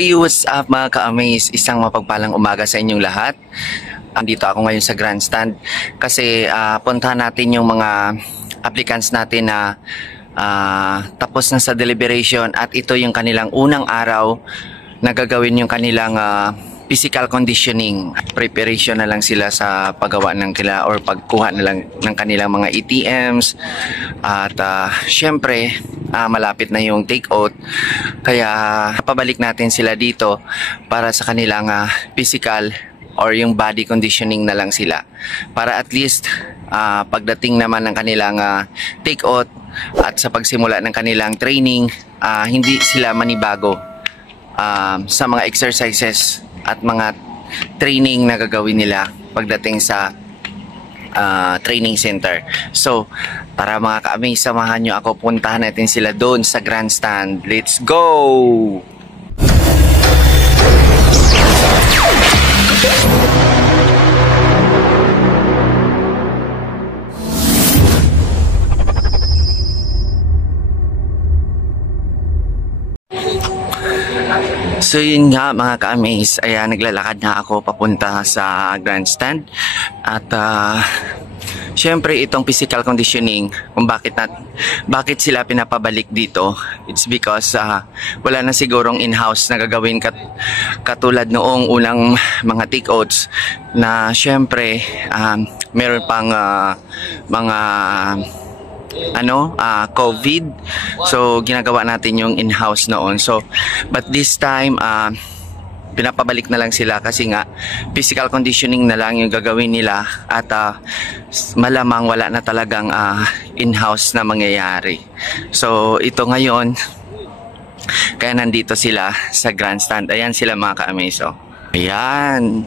Hey, what's up mga ka-amaze? Isang mapagpalang umaga sa inyong lahat. Andito ako ngayon sa grandstand kasi puntahan natin yung mga applicants natin na tapos na sa deliberation at ito yung kanilang unang araw na gagawin yung kanilang physical conditioning. Preparation na lang sila sa paggawa ng kila or pagkuha na lang ng kanilang mga ATMs at syempre malapit na yung take out, kaya pabalik natin sila dito para sa kanilang physical or yung body conditioning na lang sila para at least pagdating naman ng kanilang take out at sa pagsimula ng kanilang training, hindi sila manibago sa mga exercises at mga training na gagawin nila pagdating sa training center. So tara mga ka-amaze, samahan nyo ako, puntahan natin sila doon sa grandstand. Let's go! So yun nga mga ka-amaze, ayan, naglalakad na ako papunta sa grandstand at syempre itong physical conditioning, kung bakit sila pinapabalik dito, it's because wala na sigurong in-house na gagawin katulad noong unang mga take-outs na syempre meron pang mga COVID. So ginagawa natin yung in-house noon. So but this time pinapabalik na lang sila kasi nga physical conditioning na lang yung gagawin nila at malamang wala na talagang in-house na mangyayari. So ito ngayon, kaya nandito sila sa grandstand. Ayan sila mga ka-amaze. Ayan.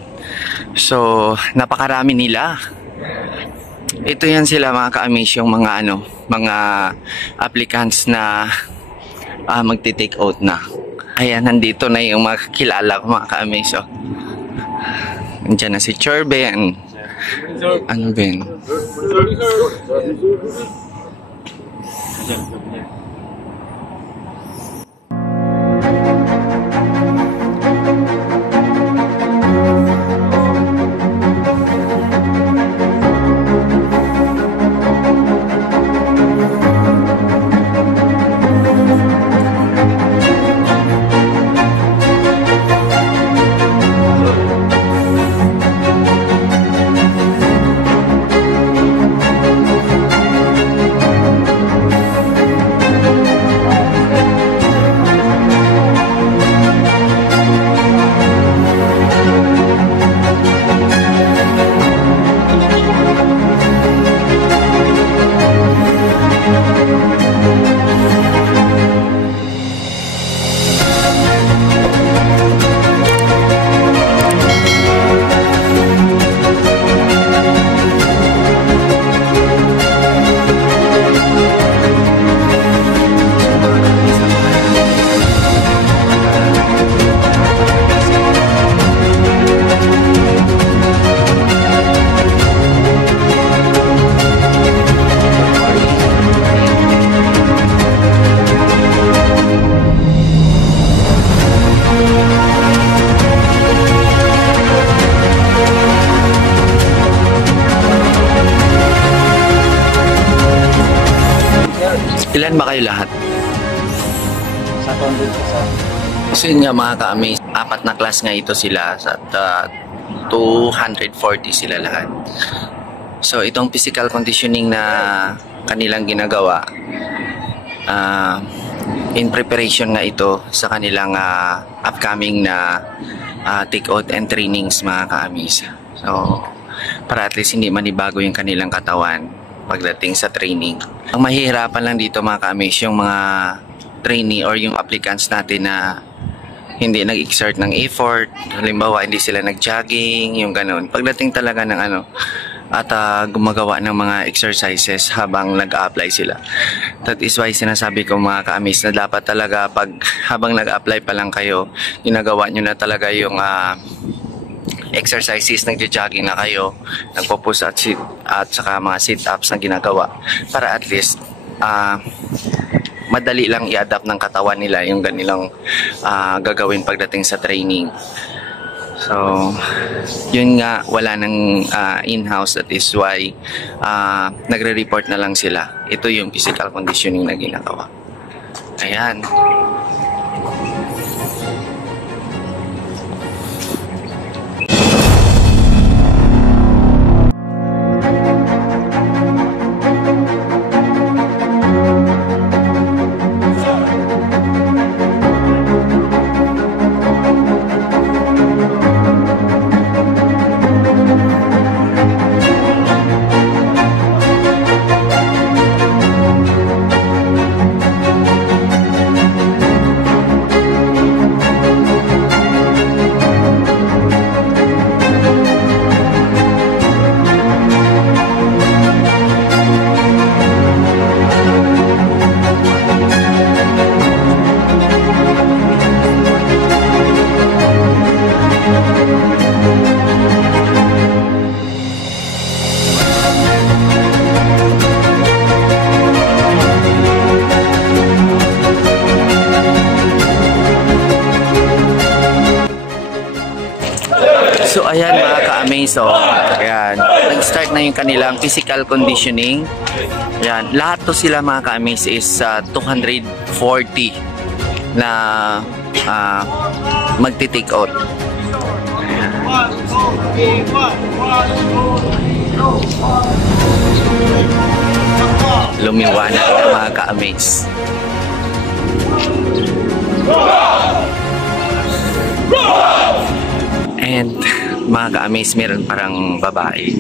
So napakarami nila. Ito yan sila mga ka-amaze, yung mga mga applicants na magti-take out na. Ayan, nandito na yung mga kilala ko mga ka-amaze. Nandiyan na si Chorben. Ano Ben? Ilan ba kayo lahat? So yun nga mga ka-amaze, 4 na class nga ito sila at 240 sila lahat. So itong physical conditioning na kanilang ginagawa, in preparation nga ito sa kanilang upcoming na take-out and trainings mga ka-amaze. So para at least hindi manibago yung kanilang katawan pagdating sa training. Ang mahihirapan lang dito mga ka-amaze, yung mga trainee or yung applicants natin na hindi nag-exert ng effort. Halimbawa, hindi sila nag-jogging, yung ganun. Pagdating talaga ng at gumagawa ng mga exercises habang nag-a-apply sila. That is why sinasabi ko mga ka-amaze na dapat talaga habang nag-a-apply pa lang kayo, ginagawa nyo na talaga yung exercises, nagja-jogging na kayo, nagpo-push at saka mga sit-ups na ginagawa para at least madali lang i-adapt ng katawan nila yung ganilang gagawin pagdating sa training. So, yun nga, wala nang in-house. That is why nagre-report na lang sila. Ito yung physical conditioning na ginagawa. Ayan. So ayan mga ka-amaze, ayan, nag-start na yung kanilang physical conditioning. Ayan, lahat to sila mga ka-amaze is 240 na magti-take out. Lumiwanag na mga ka-amaze. And mga ka-amaze, meron parang babae.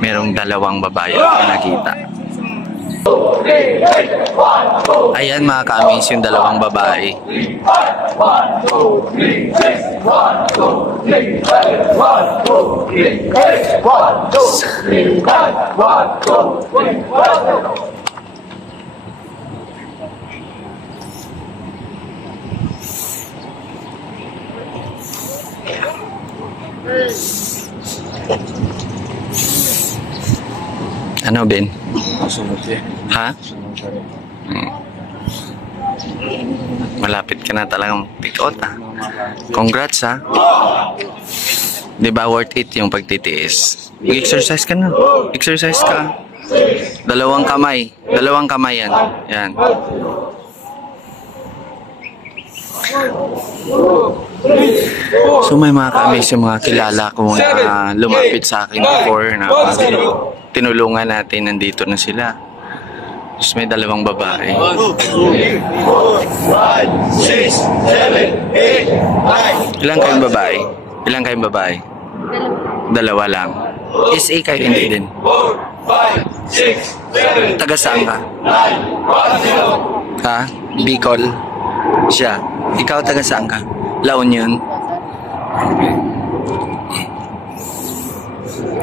Merong dalawang babae na nakita. Ayan mga ka-amaze, yung dalawang babae. Ano, Ben? Ha? Malapit ka na talagang pick out, ha? Congrats, ha? Diba worth it yung pagtitiis? Mag-exercise ka na. Exercise ka. Dalawang kamay. Dalawang kamay yan. Yan. So may mga ka-amaze yung mga kilala ko na lumapit sa akin before na tinulungan natin, nandito na sila. Tapos may dalawang babae. 1, 2, 3, 4, 5, 6, 7, 8, 9. Ilang kayong babae? Ilang kayong babae? Dalawa lang. SA kayo, hindi din. 4, 5, 6, 7, taga saan ka? 9, 1, 0. Ha? Bicol? Siya. Ikaw taga saan ka? La Union?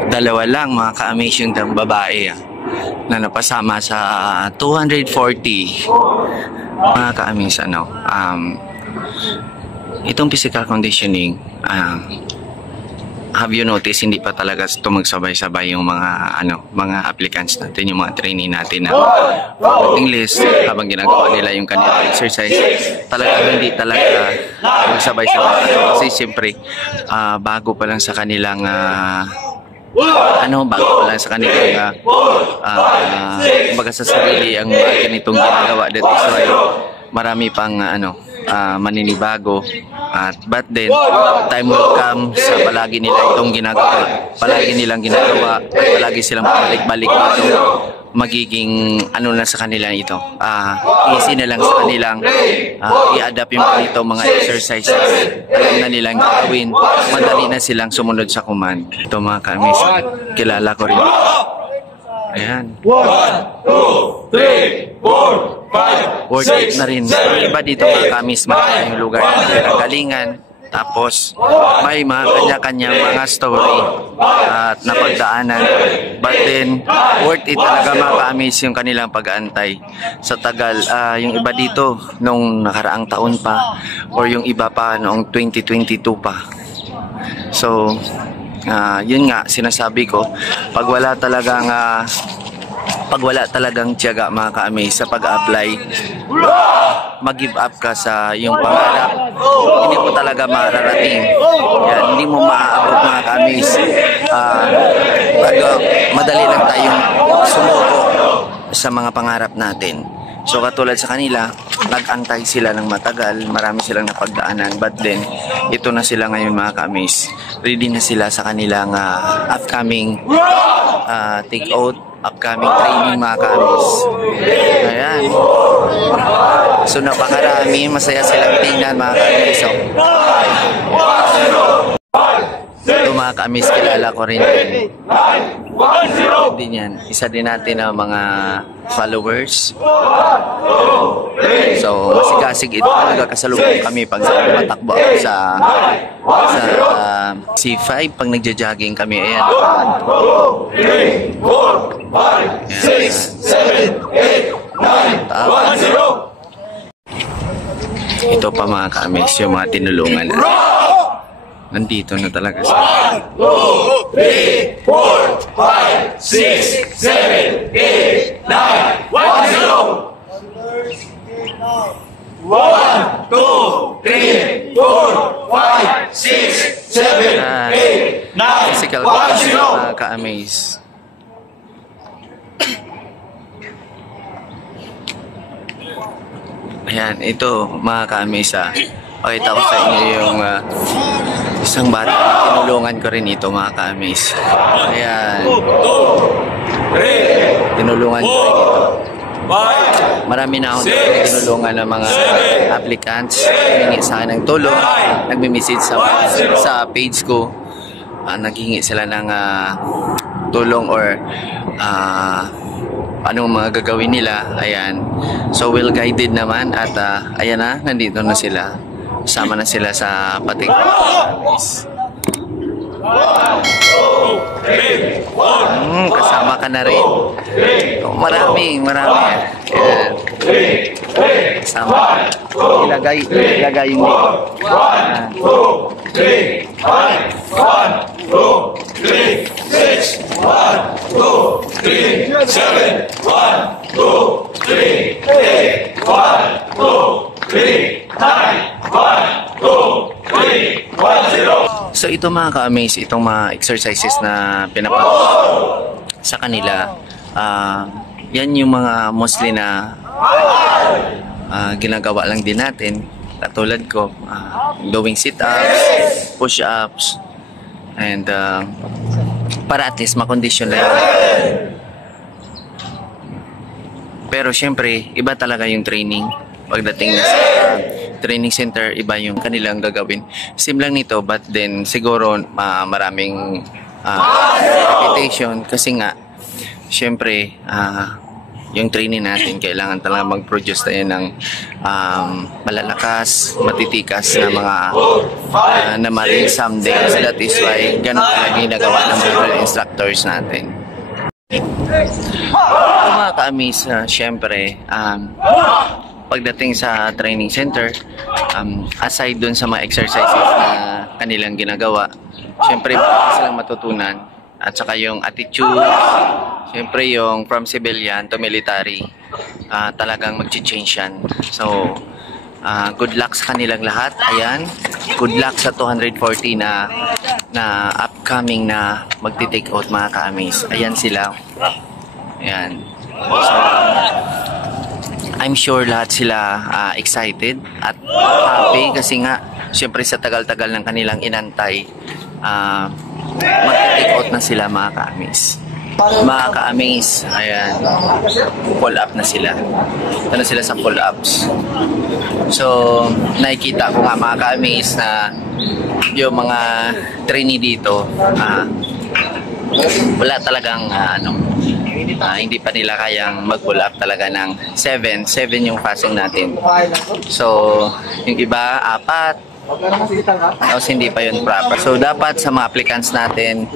Dalawa lang mga ka-amaze yung babae na napasama sa 240 mga ka-amaze. Itong physical conditioning, have you noticed, hindi pa talaga ito magsabay-sabay yung mga applicants natin, yung mga trainee natin na waiting list habang ginagawa nila yung kanilang exercise. Hindi talaga magsabay-sabay kasi siyempre bago pa lang sa kanilang baga sa sarili ang ganitong ginagawa dito. So marami pang maninibago, but then time will come sa palagi nila itong ginagawa, palagi nilang ginagawa, palagi silang pabalik-balik ito, magiging na sa kanila ito, easy na lang sa kanilang i-adapt yung ganito mga exercises. Alam na nilang gawin, madali na silang sumunod sa command. Ito mga ka-amaze, kilala ko rin. Ayan. 1, 2, 3, 4, 5, worth it na rin. Iba dito mga ka-amaze, yung lugar na galingan. Tapos may mga kanya-kanyang mga story at napagdaanan. But then worth it talaga mga ka-amaze yung kanilang pag-aantay sa tagal. Yung iba dito nung nakaraang taon pa, or yung iba pa noong 2022 pa. So yun nga, sinasabi ko, pag wala talagang pag wala talagang tiyaga mga ka-amaze sa pag-apply, mag-give up ka sa iyong pangarap, hindi mo talaga mararating. Yan, hindi mo maaabot mga ka-amaze. Madali lang tayong sumuko sa mga pangarap natin. So katulad sa kanila, nag-antay sila ng matagal, marami silang napagdaanan, but then ito na sila ngayon mga ka-amaze. Ready na sila sa kanilang upcoming take-out, upcoming training mga ka-amaze. Ayan. So napakarami, masaya silang tingnan mga ka-amaze. Ito mga ka-amaze, kilala ko rin. Din yan. Isa din natin ang mga followers. So masigasig ito talaga, kasalubong kami pag tumatakbo ako sa C5 pag nagja-jogging kami. Ayan. 1, 2, 3, 4, 5, 6, 7, 8, 9, 1, 0. Ito pa mga ka-amaze, yung mga tinulungan na. Nandito na talaga sila. 1, 2, 3, 4, 5, 6, 7, 8, 9, 1, 0. 1, 2, 3, 4, 5, 6, 7, 8, 9, physical 1, 0. mga ka-amaze. Ayan, ito mga ka-amaze pakita ko sa inyo yung isang bata na tinulungan ko rin ito mga ka-amaze. Ayan. Tinulungan ko rin ito. Marami na akong tinulungan ng mga applicants. Humingi sa akin ng tulong. Nagme-message sa page ko. Naghingi sila ng tulong or anong mga gagawin nila. Ayan. So well guided naman at ayan na, nandito na sila. Sama na sila sa pating. Kasama ka na rin. Marami. Ayan. Kasama. Ilagay yung dito. 1, 2, 3, 5, 1, 2, 3, 6, 1, 2, 3, 7, 1, 2, 3, 8, 1, 2, 3, 9, 1, 2, 3, 1, 0. So ito mga ka-amaze, itong mga exercises na pinapagawa sa kanila, yan yung mga mostly na ginagawa lang din natin. Katulad ko, doing sit-ups, push-ups, and para at least makondisyon lang. Pero syempre, iba talaga yung training. Pagdating na sa training center, iba yung kanilang gagawin. Same lang nito, but then siguro maraming repetition kasi nga, syempre, yung training natin, kailangan talaga mag-produce tayo ng malalakas, matitikas na mga na marine someday. So that is why ganun talaga ginagawa ng mga instructors natin. Mga ka-amaze, syempre, pagdating sa training center, aside dun sa mga exercises na kanilang ginagawa, syempre silang matutunan. At saka yung attitude, syempre yung from civilian to military, talagang mag-change yan. So, good luck sa kanilang lahat. Ayan, good luck sa 240 na upcoming na magti-take out mga ka-amaze. Ayan sila. Ayan. So, I'm sure lahat sila excited at happy kasi nga, syempre sa tagal-tagal ng kanilang inantay, mag-take out na sila mga ka-amaze. Mga ka-amaze, ayan, pull up na sila. Ito na sila sa pull ups. So, nakikita ko nga mga ka-amaze na yung mga trainee dito, wala talagang hindi pa nila kayang mag-pull up talaga ng 7 yung fasting natin. So, yung iba, 4. Tapos hindi pa yun proper. So dapat sa mga applicants natin,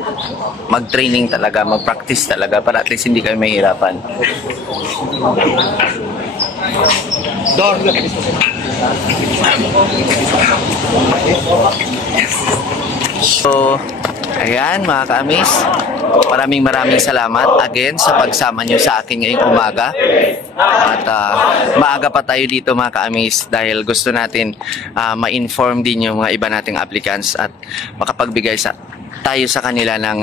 mag-training talaga, mag-practice talaga para at least hindi kayo mahirapan. So Ayan mga ka-amaze, maraming salamat again sa pagsama nyo sa akin ngayong umaga. At maaga pa tayo dito mga ka-amaze dahil gusto natin ma-inform din yung mga iba nating applicants at makapagbigay tayo sa kanila ng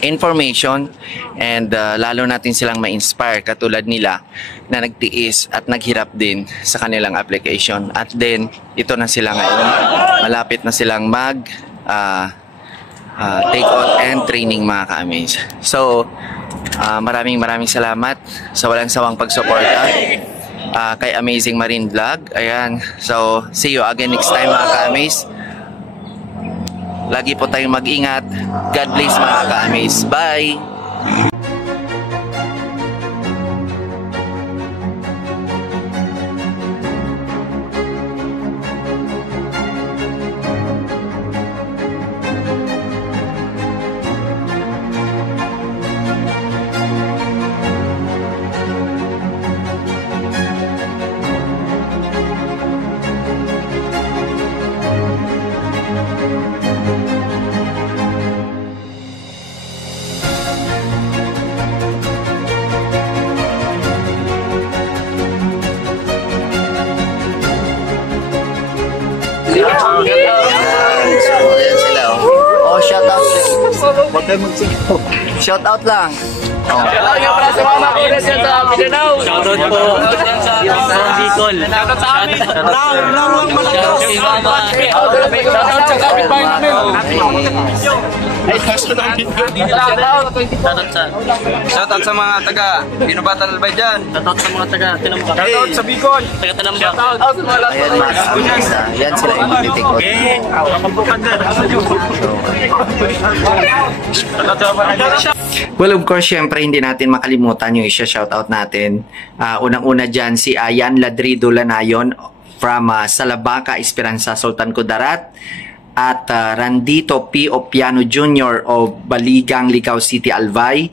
information and lalo natin silang ma-inspire katulad nila na nagtiis at naghirap din sa kanilang application. At then ito na sila ngayon, malapit na silang mag take out and training mga ka-amaze. So maraming salamat sa walang sawang pagsuporta kay Amazing Marine Vlog. Ayan, so see you again next time mga ka-amaze. Lagi po tayong mag-ingat. God bless mga ka-amaze. Bye! Ayan sila. Oh, shout out. Huwag kayo magsigaw. Shout out lang. Shoutout nga pala sa mama ko na siya sa Mindanao. Shoutout po sa Bicol. Shoutout sa amin. Shoutout sa mama. Shoutout sa kapitbahay namin. Shoutout sa mga taga Binubatan Albayjan. Shoutout sa mga taga Tinambak. Shoutout sa Bicol. Taga Tinambak. Shoutout sa mga lahat. Ayan mga ka-amaze. Yan sila yung meeting ko. Well, of course, syempre hindi natin makalimutan yung isa-shoutout natin. Unang-una dyan si Ayan Ladrido Lanayon from Salabaca, Esperanza, Sultan Kudarat. At Randito P. Opiano Jr. of Baligang, Licao City, Albay.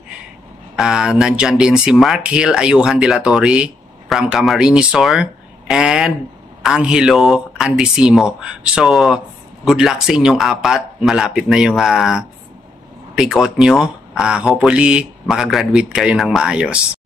Nandyan din si Mark Hill Ayuhan de la Torre from Camarines Sur. And Angelo Andisimo. So, good luck sa inyong apat. Malapit na yung take-out nyo. Hopefully, makagraduate kayo ng maayos.